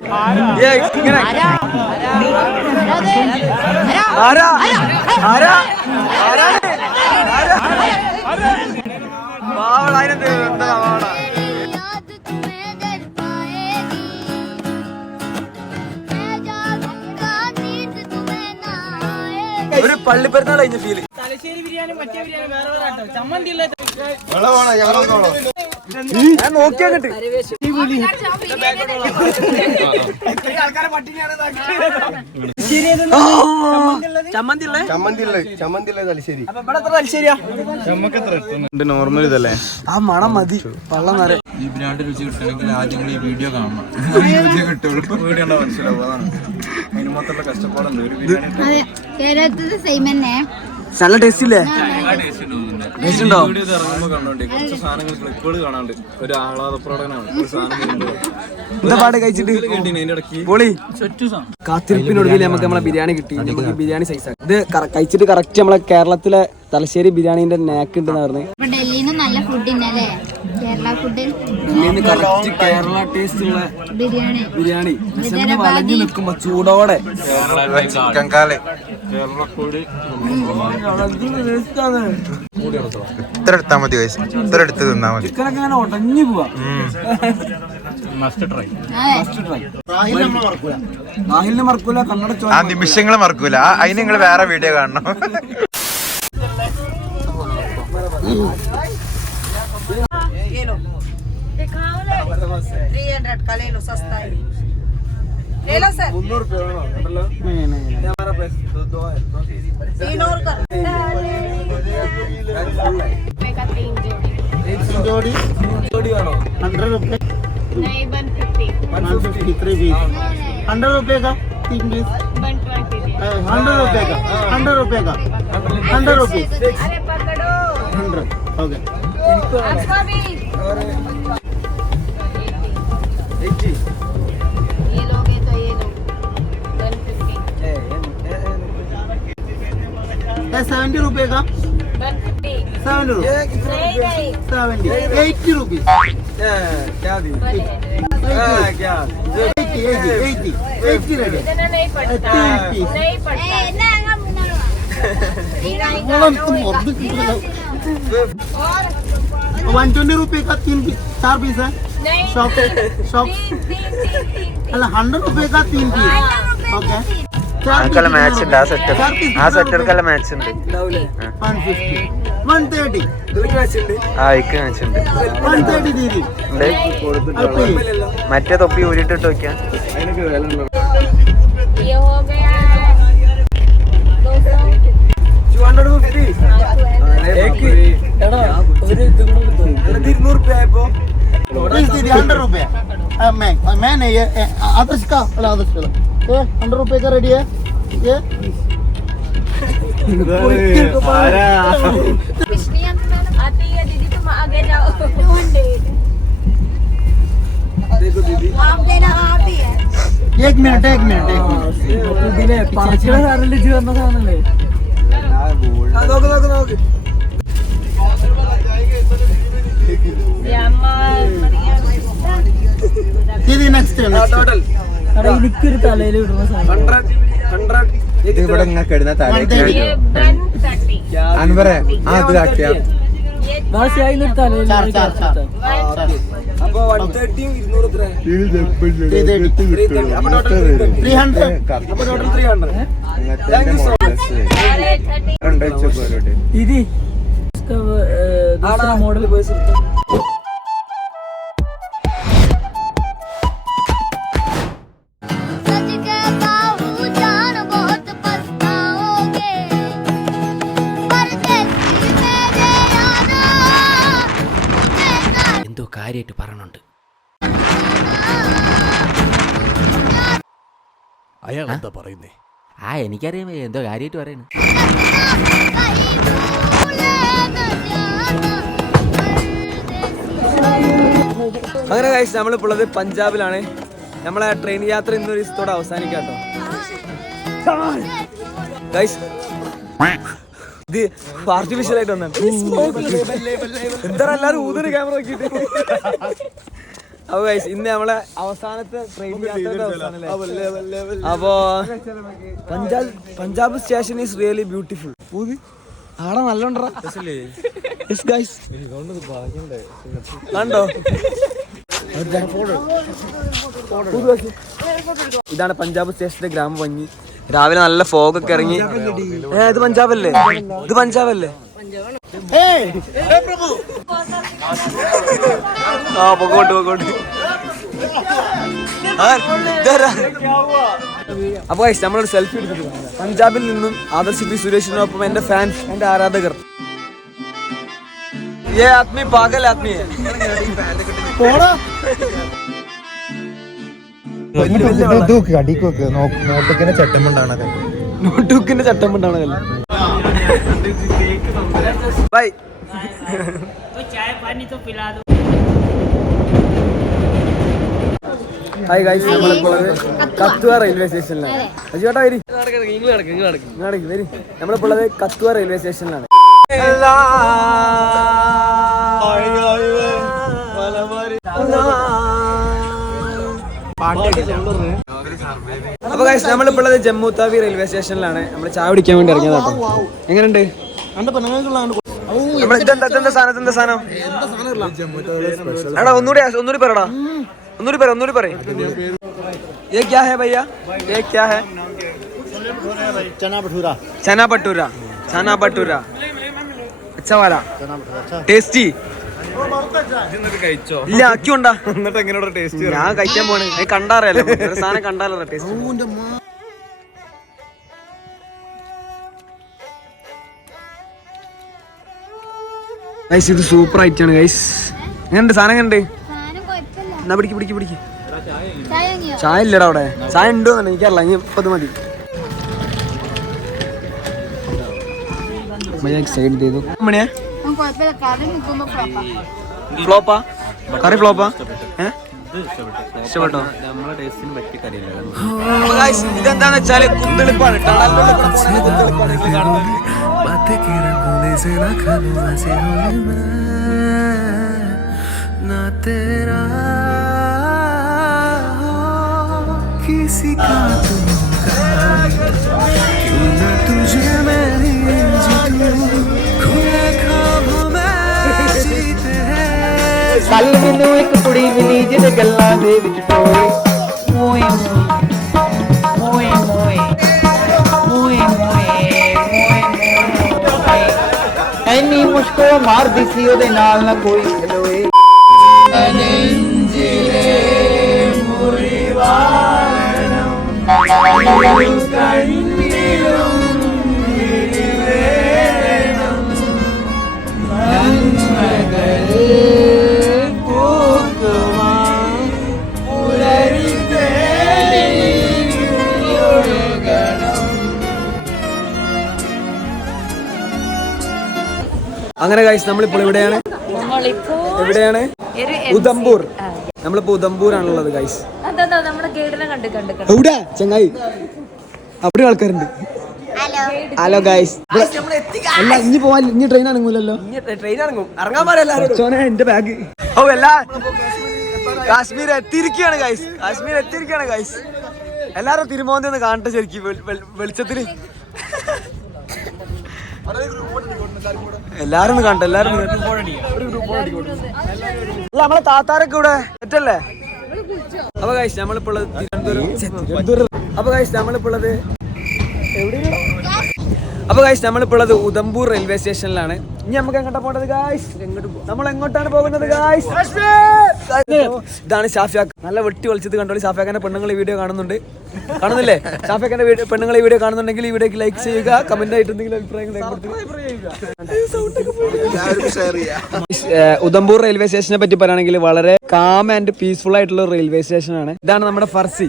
ഒരു പള്ളിപ്പെരുന്നാൾ കഴിഞ്ഞ ഫീല്. തലശ്ശേരി ബിരിയാണി മറ്റേ ബിരിയാണി വേറെ വേറെ കേട്ടോ. ചമ്മന്തി ഉള്ള ഞാൻ നോക്കിയാ നോർമൽ ഇതല്ലേ ആ മണം മതി പള്ളം നിറ. ഈ ബിരിയാണി രുചി കിട്ടണമെങ്കിൽ ആദ്യം ഈ വീഡിയോ കാണണം. രുചി കിട്ടുള്ളൂ. വീഡിയോ ഉണ്ടാവും മനസ്സിലാവും. അതാണ് അതിന് മൊത്തമുള്ള കഷ്ടപ്പാടുണ്ട്. ഒരു ബിരിയാണി നല്ല ടേസ്റ്റ് ഇല്ലേ? ടേസ്റ്റ് ഉണ്ടോ? വീഡിയോ ഇറങ്ങുമ്പോൾ കണ്ടോണ്ടേ കുറച്ച് സാധനങ്ങൾ ക്ലിപ്പുകൾ കാണാണ്ട് ഒരു ആഹ്ലാദപ്രകടനമാണ്. ഒരു സാധനം എന്താ പാട് കഴിച്ചിട്ട് പൊളി. കാത്തിരിപ്പിനൊടുവിൽ നമുക്ക് നമ്മളെ ബിരിയാണി കിട്ടി. നമുക്ക് ബിരിയാണി സൈസാണ് ഇത്. കഴിച്ചിട്ട് കറക്റ്റ് നമ്മളെ കേരളത്തിലെ തലശ്ശേരി ബിരിയാണിന്റെ നാക്ക് ഉണ്ടെന്ന് പറഞ്ഞത്. നല്ല ഫുഡ് കറക്റ്റ് കേരള ടേസ്റ്റ് ഉള്ള ബിരിയാണി വളഞ്ഞു നിൽക്കുമ്പോ ചൂടോടെ ചിക്കൻ കാല് ഇത്ര എടുത്താൽ മതി. ഇത്ര എടുത്ത് തിന്നാ മതി. ചിക്കനൊക്കെ അങ്ങനെ ഉടഞ്ഞു പോവാ. രാഹിലിനെ മറക്കൂല, കണ്ണട ആ നിമിഷങ്ങൾ മറക്കൂല. അതിന് നിങ്ങൾ വേറെ വീഡിയോ കാണണം. जोड़ी 100 रुपए नहीं 150 150 3 पीस 100 रुपए का 3 पीस 100 रुपए का 100 रुपए का 100 रुपीस अरे पकड़ो 100 ओके आपका भी ये लोगे तो ये लो 150 70 रुपए का 150 70 रुपए नहीं 70 80 रुपीस क्या दी 80 रेडी इतना नहीं पड़ता नहीं पड़ता और 120 रुपए का 4 पीस है नहीं शॉप अല്ല 100 रुपए का 3 पीस ओके അതൊക്കെ മാച്ച് ഉണ്ട്. ആ സെറ്റർക്കെല്ലാം മാച്ച് ഉണ്ട്. 150 130 ആ ഇക്ക് മാച്ച് ഉണ്ട്. 130 दीदी മറ്റേ തൊപ്പി ഊരിട്ടിട്ട് നോക്കിയാ ये हो गया 250. എടാ ഒരു ഇത് കൂടെ കിട്ടും. 200 രൂപ ആയപ്പോ प्लीज दीदी 100 रुपए मैं नहीं ये आदर्श का आदर्श का ये 100 रुपए का रेडी है ये आती है दीदी तुम आगे जाओ देखो दीदी आप देना आती है एक मिनट ഇതിലെ പറച്ചില സാധനം ഇജ്ജ് പറഞ്ഞ സാധനല്ലേ? നോക്ക് दीदी नेक्स्ट ടോട്ടൽ എനിക്കൊരു തലയിൽ ഇടുന്ന സാധനം 100 ഇത് ഇവിടെ ഇങ്ങനെ ഇടുന്ന തലയ്ക്ക് ये 130 അൻവറെ ആ ഇത് കാട്ടിയ ഭാഷയായി തലയിൽ അപ്പൊ 130 200 എത്ര? 330 അപ്പൊ ടോട്ടൽ 300. 300 അപ്പൊ total 300. Thank you so much. अरे 30 दीदी दूसरा मॉडल कोई सकता सच कहता हूँ जान बहुत पछताओगे पर देखी मेरे यारा എന്തോ കാര്യമായിട്ട് പറഞ്ഞുണ്ട്. അയാൾ എന്താ പറയുന്നേ? ആ എനിക്കറിയാം എന്തോ കാര്യമായിട്ട് പറയുന്നു. അങ്ങനെ ഗൈസ് നമ്മളിപ്പോൾ ഉള്ളത് പഞ്ചാബിലാണ്. നമ്മളെ ട്രെയിൻ യാത്ര ഇന്നൊരു ദിവസത്തോടെ അവസാനിക്കാട്ടോ ഗൈസ്. ഇത് ആർട്ടിഫിഷ്യൽ ആയിട്ട് വന്നാണ്. എന്താ എല്ലാരും ഊതൊരു ക്യാമറ നോക്കിയിട്ട് അപ്പൊ ഗൈസ് ഇന്ന് നമ്മളെ അവസാനത്തെ ട്രെയിൻ യാത്രയുടെ അവസാനല്ലേ. അപ്പോ Punjab station is really beautiful. ആടെ നല്ലോണ്ടോ കണ്ടോ? ഇതാണ് പഞ്ചാബ് സ്റ്റേഷന്റെ ഗ്രാമ ഭംഗി. രാവിലെ നല്ല ഫോഗൊക്കെ ഇറങ്ങി. ഇത് പഞ്ചാബല്ലേ? ഇത് പഞ്ചാബല്ലേ? ആ പൊക്കോട്ട്. അപ്പൊ നമ്മളൊരു സെൽഫി എടുത്തിട്ടുണ്ട്. പഞ്ചാബിൽ നിന്നും ആദർശ് പി സുരേഷിനൊപ്പം എന്റെ ഫാൻസ്, എന്റെ ആരാധകർ. ये आदमी पागल आदमी है. നോട്ടുക്കിന്റെ ചട്ടം കൊണ്ടാണ്. ബൈ. ഹായ് ഗൈസ്, നമ്മളിപ്പോൾ കത്വ റെയിൽവേ സ്റ്റേഷനിലാണ്. അജിയേട്ടാ വരി. നമ്മളിപ്പോൾ ഉള്ളത് കത്വ റെയിൽവേ സ്റ്റേഷനിലാണ്. അപ്പൊ ഗൈസ് നമ്മളിപ്പോൾ ഉള്ളത് ജമ്മു താവി റെയിൽവേ സ്റ്റേഷനിലാണ്. നമ്മൾ ചായ കുടിക്കാൻ വേണ്ടി ഇറങ്ങിയതാട്ടോ. എങ്ങനെയുണ്ട്? ഇതെന്താ സാധനം? എടാ ഒന്നുകൂടി പറയടാ. ഒന്നുകൂടി പറ. ये क्या है भैया? ये क्या है? चना भटूरा. अच्छा वाला टेस्टी. ഇല്ല ആക്കിയോണ്ടാ. ഞാൻ കഴിക്കാൻ പോണേ. കണ്ടാറിയല്ലോ സാധനം, കണ്ടാലോ ടേസ്റ്റ്. ഗൈസ് ഇത് സൂപ്പർ ആയിട്ടാണ് ഗൈസ്. എങ്ങനെയുണ്ട് സാധനം? എങ്ങനെയുണ്ട്? എന്നാ പിടിക്ക്. ചായ ഇല്ലടാ അവിടെ. ചായ ഉണ്ടോ എനിക്കറിയില്ല. ഇനി ഇപ്പത് മതി. സൈഡ് ചെയ്തു. മണിയാ ഫ്ലോപ്പാ? കറി ഫ്ലോപ്പാ? ഇഷ്ടപ്പെട്ടോ? ഇതെന്താന്ന് വെച്ചാല് കുന്തെളിപ്പാണ്. किसी का क्यों न तुझे मेरी खुले ख्वाबों में जीते हैं। कल मैनू एक कुड़ी मिली जिहदे गल्लां दे विच टोए मोए ऐनी मुश्किल मारदी सी ओदे नाल ना कोई खलोए। അങ്ങനെ ഗൈസ് നമ്മളിപ്പോൾ എവിടെയാണ്? ഉദംപൂർ. നമ്മളിപ്പോ ഉദംപൂരാണുള്ളത് ഗൈസ്. എവിടെ ചങ്ങായി? അവിടെ ആൾക്കാരുണ്ട്. Hello guys. അല്ല ഇനി പോവാൻ, ഇനി ട്രെയിൻ അനങ്ങൂലല്ലോ. ഇറങ്ങാൻ പറയല്ലോ. എന്റെ ബാഗ്. ഓ എല്ലാ കാശ്മീർ എത്തിയിരിക്കുകയാണ് ഗൈസ്. എല്ലാരും തിരുമോന്തി ഒന്ന് കാണട്ടെ ശരിക്കും വെളിച്ചത്തില്. എല്ലാരും കാണട്ടെ. നമ്മളെ താത്താരൊക്കെ ഇവിടെ സെറ്റല്ലേ? അപ്പൊ ഗൈസ് നമ്മളിപ്പോൾ ഉള്ളത് തിരുവനന്തപുരം. അപ്പൊ ഗൈസ് നമ്മളിപ്പോൾ ഉള്ളത് ഉദംപൂർ റെയിൽവേ സ്റ്റേഷനിലാണ്. ഇനി നമുക്ക് എങ്ങോട്ടാ പോകേണ്ടത് ഗൈസ്? നമ്മൾ എങ്ങോട്ടാണ് പോകുന്നത് ഗൈസ്? ഇതാണ് ഷാഫിയാക്ക്. നല്ല വെട്ടി വലിച്ചത് കണ്ടോളി. ഷാഫിയാക്കിന്റെ പെണ്ണുങ്ങൾ ഈ വീഡിയോ കാണുന്നില്ലേ? ഷാഫിയാക്കിന്റെ പെണ്ണുങ്ങൾ ഈ വീഡിയോ കാണുന്നുണ്ടെങ്കിൽ ഈ വീഡിയോക്ക് ലൈക്ക് ചെയ്യുക, കമന്റ് ആയിട്ട് എന്തെങ്കിലും അഭിപ്രായങ്ങൾ. ഉദംപൂർ റെയിൽവേ സ്റ്റേഷനെ പറ്റി പറയുകയാണെങ്കിൽ വളരെ കാം ആൻഡ് പീസ്ഫുൾ ആയിട്ടുള്ള റെയിൽവേ സ്റ്റേഷനാണ്. ഇതാണ് നമ്മുടെ ഫർസി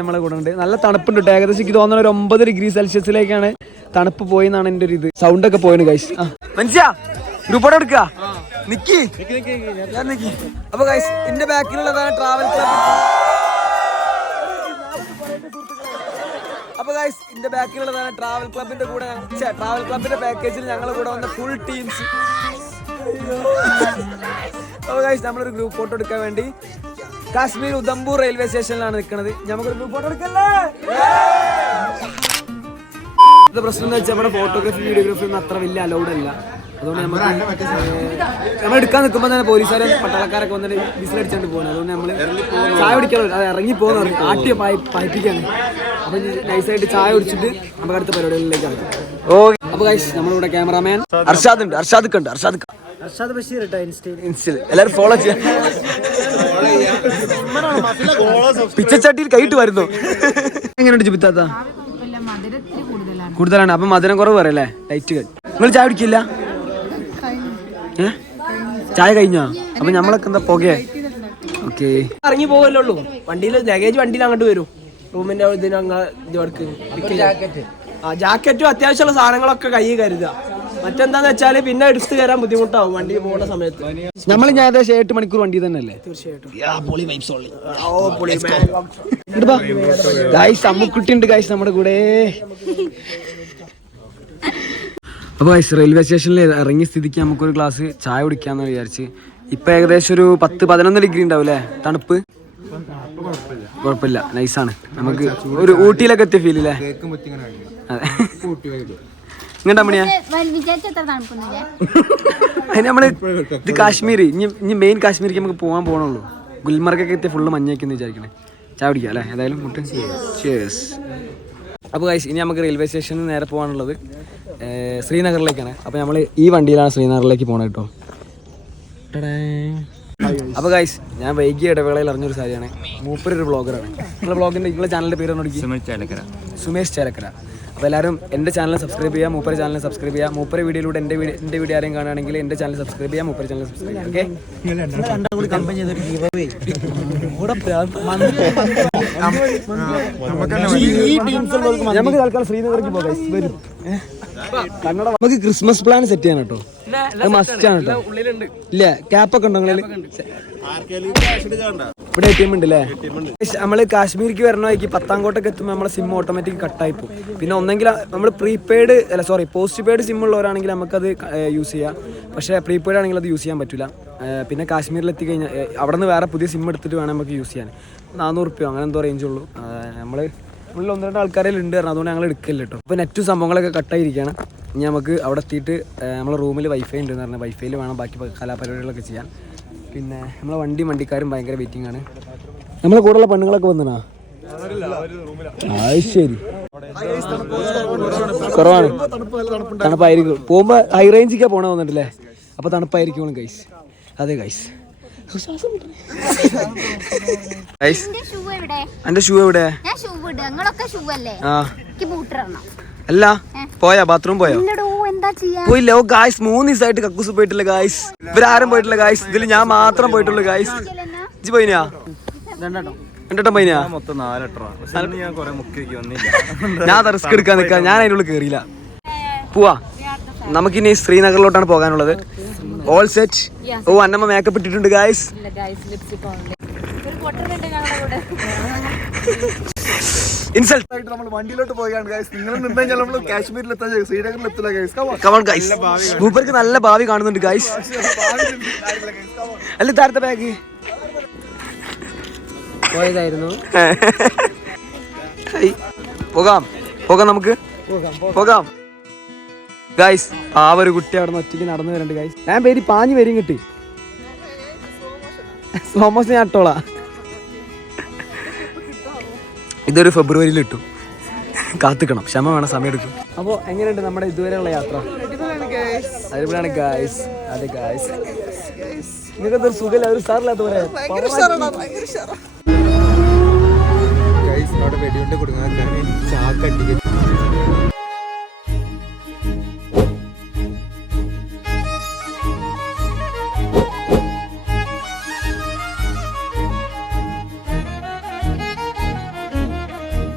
നമ്മളെ കൂടെ ഉണ്ട്. നല്ല തണുപ്പുണ്ട് കേട്ടോ. ഏകദേശം എനിക്ക് തോന്നുന്ന ഒരു 9 ഡിഗ്രി സെൽഷ്യസിലേക്കാണ് തണുപ്പ് പോയി എന്നാണ് എന്റെ ഒരു ഇത്. സൗണ്ട് ഒക്കെ പോയിന് ഗൈസ്. മനസ്സിലാ ഗ്രൂപ്പോടെ എടുക്കുക. നിക്കി. അപ്പൊ ഗൈസ് എന്റെ ബാക്കിലുള്ളതാണ് ട്രാവൽ ക്ലബ്. ട്രാവൽ ക്ലബിന്റെ കൂടെ, ട്രാവൽ ക്ലബിന്റെ പാക്കേജിൽ ഞങ്ങളുടെ കൂടെ വന്ന ഫുൾ ടീംസ്. അപ്പൊ ഗൈസ് നമ്മളൊരു ഗ്രൂപ്പ് ഫോട്ടോ എടുക്കാൻ വേണ്ടി കാശ്മീർ ഉധംപൂർ റെയിൽവേ സ്റ്റേഷനിലാണ് നിൽക്കുന്നത്. നമുക്കൊരു ഫോട്ടോ എടുക്കല്ലേ? ഇത് പ്രശ്നം എന്താ വെച്ചാൽ നമ്മുടെ ഫോട്ടോഗ്രാഫി വീഡിയോഗ്രാഫി ഒന്നും അത്ര വലിയ അലൗഡ് അല്ല. അതുകൊണ്ട് നമ്മൾ എടുക്കാൻ നിൽക്കുമ്പോൾ തന്നെ പോലീസുകാരെ പട്ടാളക്കാരൊക്കെ വന്നിട്ട് വിസിലടിച്ചുകൊണ്ട് പോകുന്നത്. അതുകൊണ്ട് നമ്മൾ ചായ കുടിക്കാൻ ഇറങ്ങി പോകുന്ന പറഞ്ഞു ആട്ടിയ പായിപ്പിക്കാണ്. അപ്പം നൈസായിട്ട് ചായ കുടിച്ചിട്ട് നമുക്ക് അടുത്ത പരിപാടികളിലേക്ക് ഇറങ്ങാം. ഓക്കെ. അപ്പോൾ ഗൈസ് നമ്മളിവിടെ ക്യാമറാമാൻ അർഷാദ് ഉണ്ട്. അർഷാദ് ബഷീർ ഇൻസ്റ്റയിൽ എല്ലാവരും ഫോളോ ചെയ്യാം. പിച്ചച്ചട്ടിയിൽ കൈയിട്ട് വരുന്നു. എങ്ങനെയുണ്ട് ജിബിത്താത്ത? കൂടുതലാണ്. അപ്പം മധുരം കുറവ് പറയല്ലേ? ലൈറ്റ്. നിങ്ങൾ ചായ കുടിക്കില്ല? ചായ കഴിഞ്ഞോ? അപ്പൊ നമ്മളൊക്കെ എന്താ പോകെ? ഓക്കെ. ഇറങ്ങി പോകല്ലേ ഉള്ളൂ. വണ്ടിയിൽ ലഗേജ് വണ്ടിയിൽ അങ്ങോട്ട് വരും. റൂമിന്റെ ജാക്കറ്റും അത്യാവശ്യമുള്ള സാധനങ്ങളൊക്കെ കൈ കരുതുക. മറ്റെന്താന്ന് വെച്ചാല് പിന്നെ എടുത്ത് കയറാൻ ബുദ്ധിമുട്ടാവും വണ്ടി പോകുന്ന സമയത്ത്. നമ്മൾ ഞാൻ ഏകദേശം 8 മണിക്കൂർ വണ്ടി തന്നെയല്ലേ? അമ്മുക്കുട്ടി ഉണ്ട് ഗൈസ് നമ്മുടെ കൂടെ. അപ്പോൾ ഗൈസ് റെയിൽവേ സ്റ്റേഷനിൽ ഇറങ്ങിയ സ്ഥിതിക്ക് നമുക്കൊരു ഗ്ലാസ് ചായ കുടിക്കാന്ന് വിചാരിച്ച്. ഇപ്പൊ ഏകദേശം ഒരു 10-11 ഡിഗ്രി ഉണ്ടാവും അല്ലേ തണുപ്പ്? കുഴപ്പമില്ല, നൈസാണ്. നമുക്ക് ഒരു ഊട്ടിയിലൊക്കെ എത്തിയ ഫീൽ ഇല്ലേ? ഇങ്ങോട്ടാ മണിയാ അതിന് നമ്മള് ഇത് കാശ്മീർ ഇനി മെയിൻ കാശ്മീർക്ക് നമുക്ക് പോകണുള്ളൂ. ഗുൽമർഗൊക്കെ എത്തി ഫുള്ള് മഞ്ഞയ്ക്കെന്ന് വിചാരിക്കണേ. ചായ കുടിക്കാം അല്ലേ? ഏതായാലും മുട്ടും. ചേഴ്സ്. അപ്പോൾ ഗൈസ് ഇനി നമുക്ക് റെയിൽവേ സ്റ്റേഷനിൽ നേരെ പോകാനുള്ളത് ശ്രീനഗറിലേക്കാണ്. അപ്പോൾ നമ്മൾ ഈ വണ്ടിയിലാണ് ശ്രീനഗറിലേക്ക് പോകണത് കേട്ടോ. അപ്പോൾ ഗൈസ് ഞാൻ വൈകിയ ഇടവേളയിൽ അറിഞ്ഞൊരു കാര്യമാണ്. മൂപ്പരൊരു വ്ളോഗറാണ്. നിങ്ങളുടെ ചാനലിൻ്റെ പേര് നോക്കി, സുമേഷ് ചേലക്കര. അപ്പോൾ എല്ലാവരും എൻ്റെ ചാനൽ സബ്സ്ക്രൈബ് ചെയ്യുക, മൂപ്പര ചാനൽ സബ്സ്ക്രൈബ് ചെയ്യുക. മൂപ്പര വീഡിയോയിലൂടെ എൻ്റെ വീഡിയോ ആരെയും കാണുകയാണെങ്കിൽ എൻ്റെ ചാനൽ സബ്സ്ക്രൈബ് ചെയ്യുക, മൂപ്പര ചാനൽ സബ്സ്ക്രൈബ് ചെയ്യുക. ഓക്കെ. നമുക്ക് തൽക്കാലം ശ്രീനഗറിലേക്ക് പോകാം. വരും. കന്നഡ നമുക്ക് ക്രിസ്മസ് പ്ലാൻ സെറ്റ് ചെയ്യാൻ കേട്ടോ. അത് മസ്റ്റ് ആണ് കേട്ടോ. ഇല്ല ക്യാപ്പൊക്കെ ഉണ്ടോ നിങ്ങളിൽ? ഇവിടെ ATM ഉണ്ട് അല്ലേ? നമ്മള് കാശ്മീർക്ക് വരണ വഴിക്ക് പത്താംകോട്ടൊക്കെ എത്തുമ്പോൾ നമ്മളെ സിം ഓട്ടോമാറ്റിക് കട്ടായി പോകും. പിന്നെ ഒന്നെങ്കിൽ നമ്മൾ പോസ്റ്റ് പെയ്ഡ് സിം ഉള്ളവരാണെങ്കിൽ നമുക്കത് യൂസ് ചെയ്യാം. പക്ഷേ പ്രീപെയ്ഡ് ആണെങ്കിൽ അത് യൂസ് ചെയ്യാൻ പറ്റില്ല. പിന്നെ കാശ്മീരിൽ എത്തിക്കഴിഞ്ഞാൽ അവിടെ നിന്ന് വേറെ പുതിയ സിം എടുത്തിട്ട് വേണം നമുക്ക് യൂസ് ചെയ്യാൻ. 400 രൂപയോ അങ്ങനെ എന്തോ റേഞ്ച് ഉള്ളൂ. നമ്മളിൽ 1-2 ആൾക്കാരെല്ലാം ഉണ്ട് കാരണം അതുകൊണ്ട് ഞങ്ങൾ എടുക്കില്ല കേട്ടോ. അപ്പോൾ നെറ്റും സംഭവങ്ങളൊക്കെ കട്ടായിരിക്കുകയാണ്. ഇനി നമുക്ക് അവിടെ എത്തിയിട്ട് നമ്മളെ റൂമിൽ വൈഫൈ ഉണ്ട് എന്ന് പറഞ്ഞാൽ വൈഫൈയിൽ വേണം ബാക്കി കലാപരിപാടികളൊക്കെ ചെയ്യാൻ. പിന്നെ നമ്മളെ വണ്ടിക്കാരും ഭയങ്കര വെയിറ്റിംഗ് ആണ്. നമ്മളെ കൂടെയുള്ള പെണ്ണുങ്ങളൊക്കെ വന്നണോ? ശരി, കുറവാണ്. തണുപ്പായിരിക്കും. പോകുമ്പോൾ ഹൈ റേഞ്ചിക്കാണ് പോകണ വന്നിട്ടില്ലേ? അപ്പോൾ തണുപ്പായിരിക്കും ഗൈസ്. അതെ ഗൈസ്. എന്റെ ഷൂ എവിടെ? അല്ല പോയാ ബാത്റൂം പോയോ? പോയില്ല. ഓ ഗായ്സ് 3 ദിവസമായിട്ട് കക്കൂസ് പോയിട്ടില്ല ഗായ്സ്. ഇവരാരും പോയിട്ടില്ല ഗായ്സ്. ഇതിൽ ഞാൻ മാത്രം പോയിട്ടുള്ളൂ ഗായ്സ്. ഇജ്ജ് പോയിനാ? 2 വട്ടം പോയിനാ? ഞാൻ റിസ്ക് എടുക്കാൻ നിൽക്കാം. ഞാൻ അതിനുള്ളിൽ കയറിയില്ല. പോവാ. നമുക്കിനി ശ്രീനഗറിലോട്ടാണ് പോകാനുള്ളത്. All set. ഓ അന്നമ്മ മേക്കപ്പ് ഇട്ടിട്ടുണ്ട് ഗായ്സ്. ഇൻസൾട്ട് ആയിട്ട് നമ്മൾ വണ്ടിയിലോട്ട് പോയാണ് ഗൈസ്. നിങ്ങൾ നിന്ന് കഴിഞ്ഞാൽ നമ്മൾ കാശ്മീരിൽ എത്താൻ ശ്രീനഗറിൽ എത്തില്ല ഗൈസ്. Come on guys. മൂപ്പർക്ക് നല്ല ഭാവി കാണുന്നുണ്ട് ഗൈസ്. അല്ല താരത്തെ ബാഗ് പോയതായിരുന്നു. പോകാം നമുക്ക് പോകാം ഗൈസ്. ആ ഒരു കുട്ടി അവിടെ നിന്ന് ഒറ്റയ്ക്ക് നടന്നു വരണ്ട് ഗൈസ്. ഞാൻ പേര് പാഞ്ഞു വരും കിട്ടി. സോമോസ് ഞാൻ ഇട്ടോളാ. ഇതൊരു ഫെബ്രുവരിയിൽ ഇട്ടു. കാത്തിക്കണം, ക്ഷമ വേണം, സമയം എടുക്കും. അപ്പോൾ എങ്ങനെയുണ്ട് നമ്മുടെ ഇതുവരെയുള്ള യാത്ര? അടിപൊളിയാണ് ഗായ്സ്. അതെ ഗായ്സ്, നിങ്ങൾക്ക് എന്തൊരു സുഖമില്ല, ഒരു സാറില്ലാത്ത പോലെ.